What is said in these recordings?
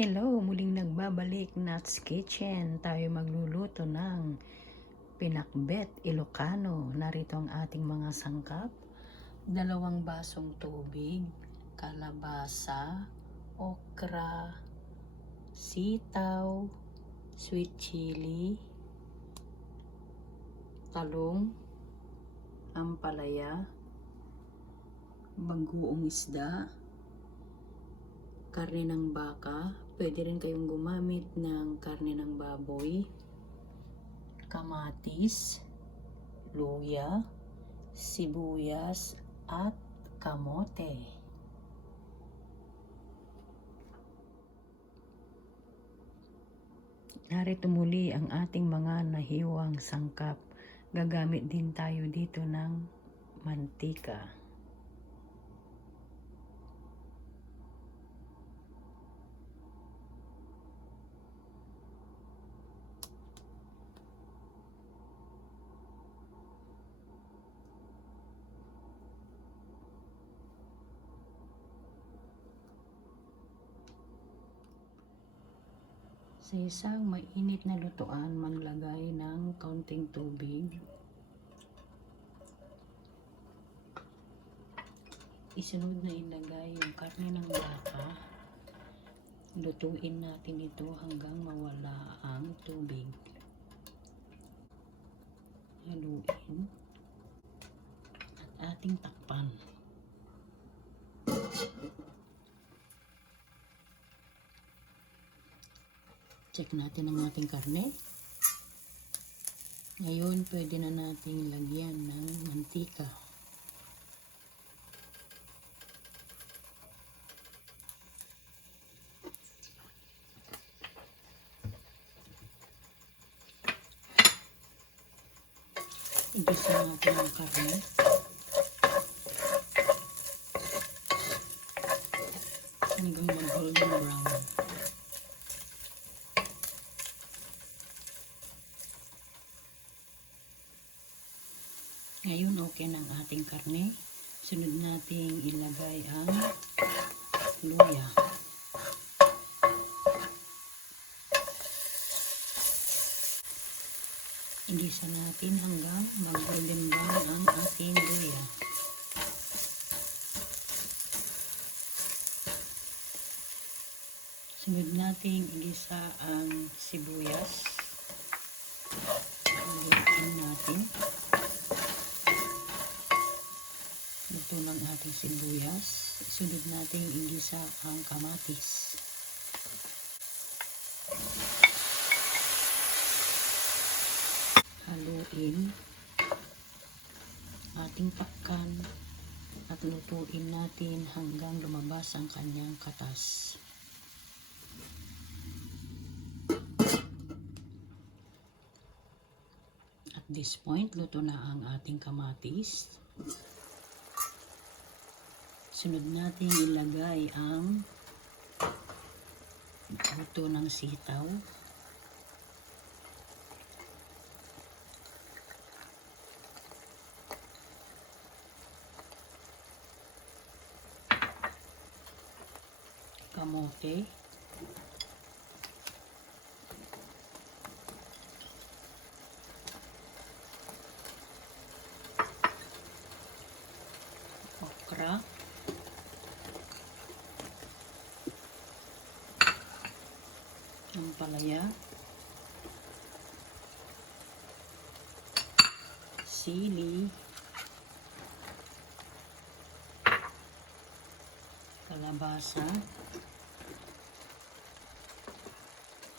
Hello, muling nagbabalik Nat's Kitchen. Tayo magluluto ng pinakbet Ilocano. Narito ang ating mga sangkap. 2 basong tubig, kalabasa, okra, sitaw, sweet chili, talong, ampalaya, bagoong isda, karne ng baka, pwede rin kayong gumamit ng karne ng baboy, kamatis, luya, sibuyas, at kamote. Narito muli ang ating mga nahiwang sangkap. Gagamit din tayo dito ng mantika. Sa isang mainit na lutuan, maglagay ng kaunting tubig. Isunod na ilagay yung karne ng baka. Lutuin natin ito hanggang mawala ang tubig. Haluin at ating takpan. Check natin ang ating karne. Ngayon, pwede na nating lagyan ng mantika. Igisa natin ang karne. Hanggang mag-golden brown. Ngayon, okay na ang ating karne. Sunod nating ilagay ang luya. Igisa natin hanggang mag-golden brown ang ating luya. Sunod nating igisa ang sibuyas. Haluin natin. Luto ng ating sibuyas. Sunod natin igisa ang kamatis. Haluin. Ating takpan at lutuin natin hanggang lumabas ang kanyang katas. At this point, luto na ang ating kamatis. Sunod natin ilagay ang buto ng sitaw. Kamote. Okra. Ampalaya. Sili. Kalabasa.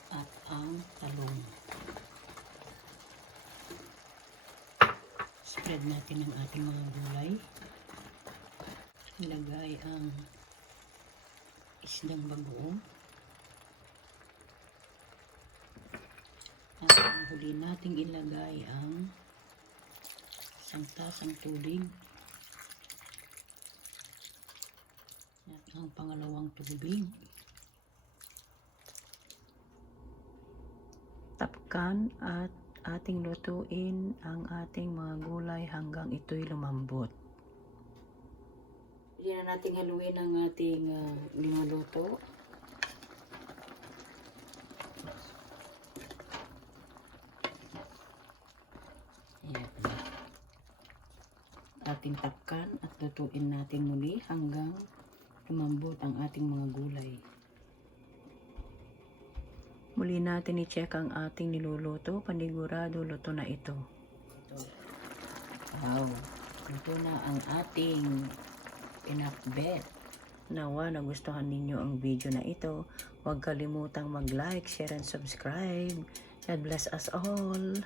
At ang talong. Spread natin ang ating mga gulay. Ilagay ang isdang bagoong. At ang huli nating ilagay ang isang tasang tubig. At ang pangalawang tubig. Tapkan at ating lutuin ang ating mga gulay hanggang ito'y lumambot. Pwede na nating haluin ang ating niluto. ating takpan at lutuin natin muli hanggang lumambot ang ating mga gulay. Muli natin i-check ang ating niluluto. Panigurado luto na ito. Wow! Luto na ang ating pinakbet. Nawa nagustuhan ninyo ang video na ito. Huwag kalimutang mag-like, share, and subscribe. God bless us all.